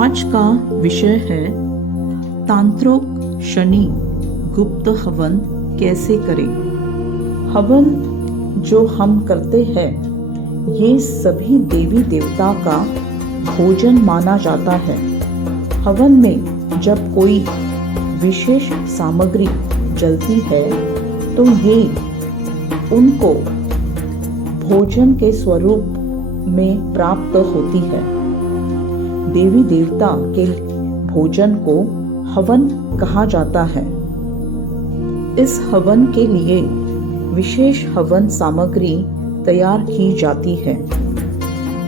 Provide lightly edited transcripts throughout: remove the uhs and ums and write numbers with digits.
आज का विषय है तांत्रिक शनि गुप्त हवन कैसे करें। हवन जो हम करते हैं ये सभी देवी देवता का भोजन माना जाता है। हवन में जब कोई विशेष सामग्री जलती है तो ये उनको भोजन के स्वरूप में प्राप्त होती है। देवी देवता के भोजन को हवन कहा जाता है। इस हवन के लिए विशेष हवन सामग्री तैयार की जाती है।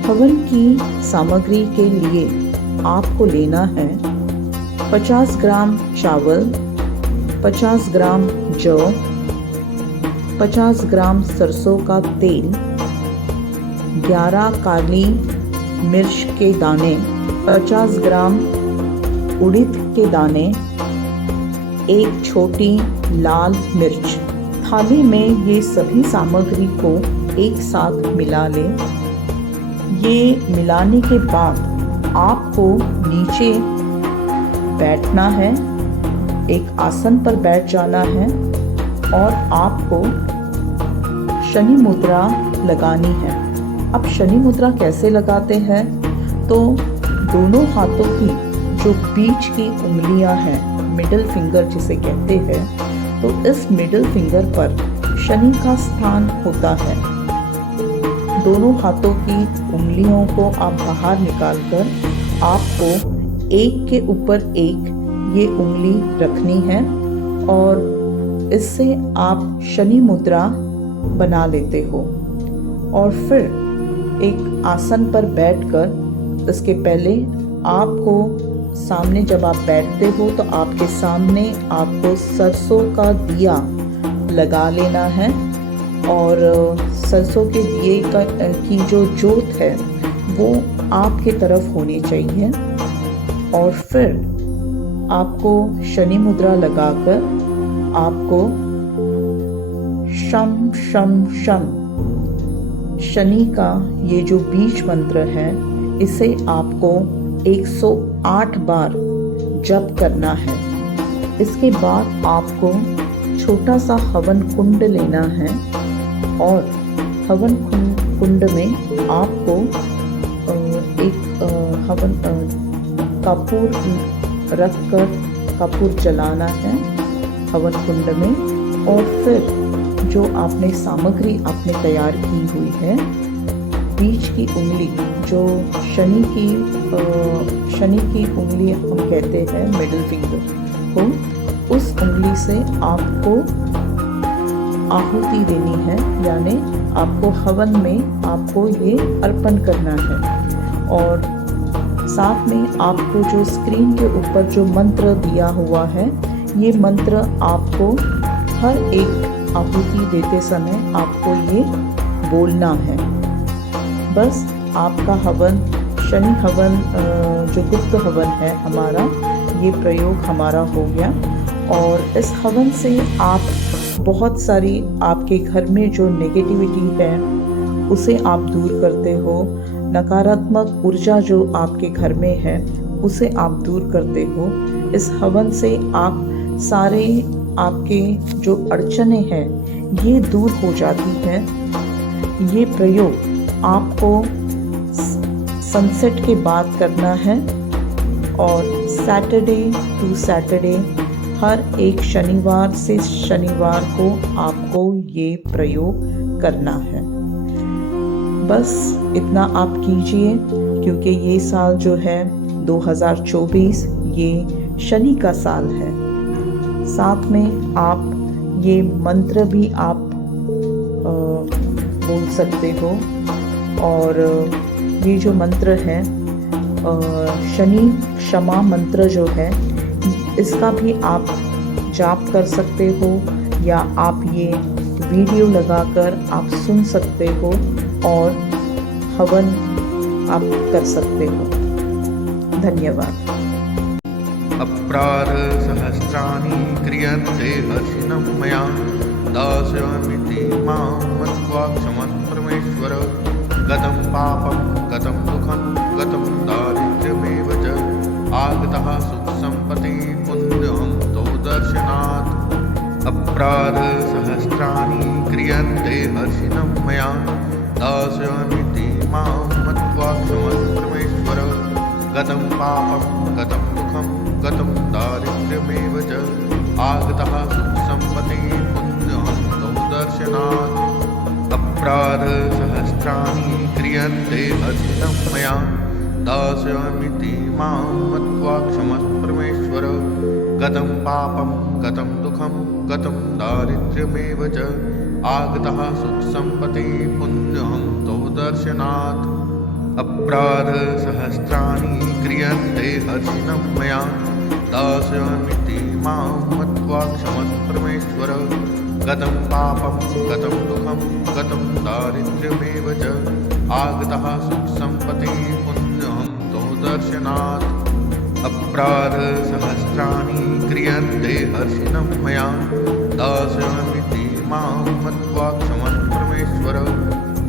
हवन की सामग्री के लिए आपको लेना है 50 ग्राम चावल, 50 ग्राम जौ, 50 ग्राम सरसों का तेल, 11 काली मिर्च के दाने, 50 ग्राम उड़द के दाने, एक छोटी लाल मिर्च। थाली में ये सभी सामग्री को एक साथ मिला लें। ये मिलाने के बाद आपको नीचे बैठना है, एक आसन पर बैठ जाना है और आपको शनि मुद्रा लगानी है। अब शनि मुद्रा कैसे लगाते हैं तो दोनों हाथों की जो बीच की उंगलियां हैं, मिडिल फिंगर जिसे कहते हैं, तो इस मिडिल फिंगर पर शनि का स्थान होता है। दोनों हाथों की उंगलियों को आप बाहर निकालकर आपको एक के ऊपर एक ये उंगली रखनी है और इससे आप शनि मुद्रा बना लेते हो। और फिर एक आसन पर बैठकर इसके पहले आपको सामने जब आप बैठते हो तो आपके सामने आपको सरसों का दिया लगा लेना है और सरसों के दिए की जो जोत है वो आपके तरफ होनी चाहिए। और फिर आपको शनि मुद्रा लगाकर आपको शम शम शम शनि का ये जो बीज मंत्र है इसे आपको 108 बार जप करना है। इसके बाद आपको छोटा सा हवन कुंड लेना है और हवन कुंड में आपको एक हवन कपूर रखकर कपूर जलाना है हवन कुंड में। और फिर जो आपने सामग्री आपने तैयार की हुई है, बीच की उंगली जो शनि की उंगली हम कहते हैं मिडिल फिंगर को, उस उंगली से आपको आहुति देनी है, यानी आपको हवन में आपको ये अर्पण करना है। और साथ में आपको जो स्क्रीन के ऊपर जो मंत्र दिया हुआ है ये मंत्र आपको हर एक आहुति देते समय आपको ये बोलना है। बस आपका हवन शनि हवन जो गुप्त हवन है हमारा, ये प्रयोग हमारा हो गया। और इस हवन से आप बहुत सारी आपके घर में जो नेगेटिविटी है उसे आप दूर करते हो, नकारात्मक ऊर्जा जो आपके घर में है उसे आप दूर करते हो। इस हवन से आप सारे आपके जो अड़चने हैं ये दूर हो जाती है। ये प्रयोग आपको सनसेट के बाद करना है और सैटरडे टू सैटरडे हर एक शनिवार से शनिवार को आपको ये प्रयोग करना है। बस इतना आप कीजिए, क्योंकि ये साल जो है 2024 ये शनि का साल है। साथ में आप ये मंत्र भी आप बोल सकते हो। और ये जो मंत्र है शनि क्षमा मंत्र जो है इसका भी आप जाप कर सकते हो, या आप ये वीडियो लगाकर आप सुन सकते हो और हवन आप कर सकते हो। धन्यवाद। अप्रार सहस्राणि क्रियन्ते हर्षिणं मया दास्यामिति मां मत्वा क्षमत्परमेश्वर। गतं पापं गतं दुःखं गतं दारिद्र्यमेव च आगतः सुखसम्पत्ति पुण्यं तौ दर्शनात्। अपराधसहस्राणि क्रियन्ते हर्षिणं मया दास्यामीति मां मत्वा क्षमस्व परमेश्वर। गतं पापं गतं दुःखं गतं दारिद्र्यमेव च आगतः सुखसम्पत्ति पुण्यं तौ दर्शनात्। अपराधसहस्राणि क्रियन्ते हर्षिणं मया दास्यामीति मां मत्वा क्षमस्व परमेश्वर। गतं पापं गतं दुःखं गतं दारिद्र्यमेव च आगतः सुखसम्पत्ति पुण्यं तौ दर्शनात्। अपराधसहस्राणि क्रियन्ते हर्षिणं मया दास्यामीति मां मत्वा क्षमस्व परमेश्वर। गतं पापं गतं दुःखं गतं दारिद्र्यमेव च आगतः सुखसम्पत्ति पुण्यं तौ दर्शनात्। अपराधसहस्राणि क्रियन्ते हर्षिणं मया दास्यामीति मां मत्वा क्षमस्व परमेश्वर।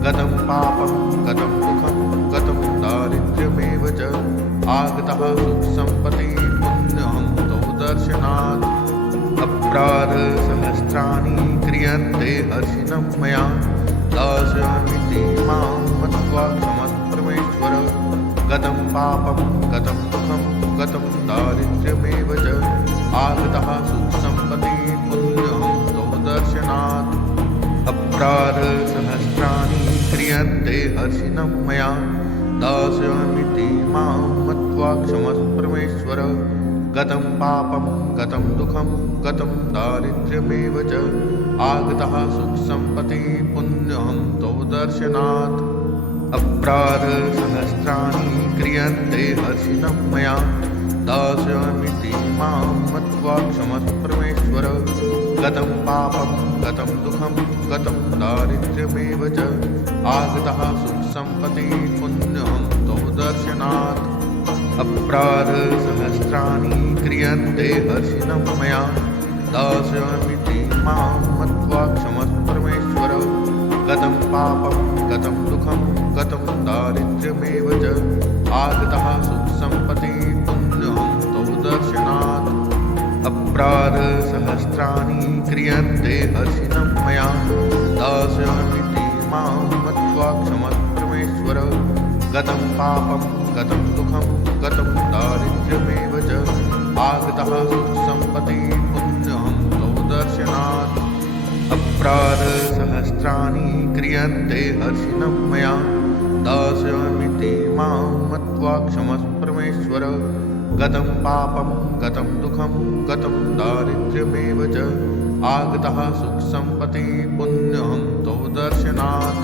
गतं पापं गतं दुःखं गतं दारिद्र्यमेव च आगतः सुखसम्पत्ति पुण्यं तौ दर्शनात्। अपराधसहस्राणि क्रियन्ते हर्षिणं मया दास्यामीति मां मत्वा क्षमस्व परमेश्वर। गतं पापं गतं दुःखं गतं दारिद्र्यमेव च आगतः सुखसम्पत्ति पुण्यं तौ दर्शनात्। अपराधसहस्राणि क्रियन्ते हर्षिणं मया दास्यामीति मां मत्वा क्षमस्व परमेश्वर। गतं पापं गतं दुःखं गतं दारिद्र्यमेव च आगतः सुखसम्पत्ति पुण्यं तौ दर्शनात्। अपराधसहस्राणि क्रियन्ते हर्षिणं मया दास्यामीति मां मत्वा क्षमस्व परमेश्वर। गतं पापं गतं दुःखं गतं दारिद्र्यमेव च आगतः सुखसम्पत्ति पुण्यं तौ दर्शनात्। अपराधसहस्राणि क्रियन्ते हर्षिणं मया दास्यामीति मां मत्वा क्षमस्व परमेश्वर। गतं पापं गतं दुःखं गतं दारिद्र्यमेव च आगतः सुखसम्पत्ति पुण्यं तौ दर्शनात्। अपराधसहस्राणि क्रियन्ते हर्षिणं मया दास्यामीति मां मत्वा क्षमस्व परमेश्वर। गतं पापं गतं दुःखं गतं दारिद्र्यमेव च आगतः सुखसम्पत्ति पुण्यं तौ दर्शनात्। अपराधसहस्राणि क्रियन्ते हर्षिणं मया दास्यामीति मां मत्वा क्षमस्व परमेश्वर। गतं पापं गतं दुःखं गतं दारिद्र्यमेव च आगतः सुखसम्पत्ति पुण्यं तौ दर्शनात्।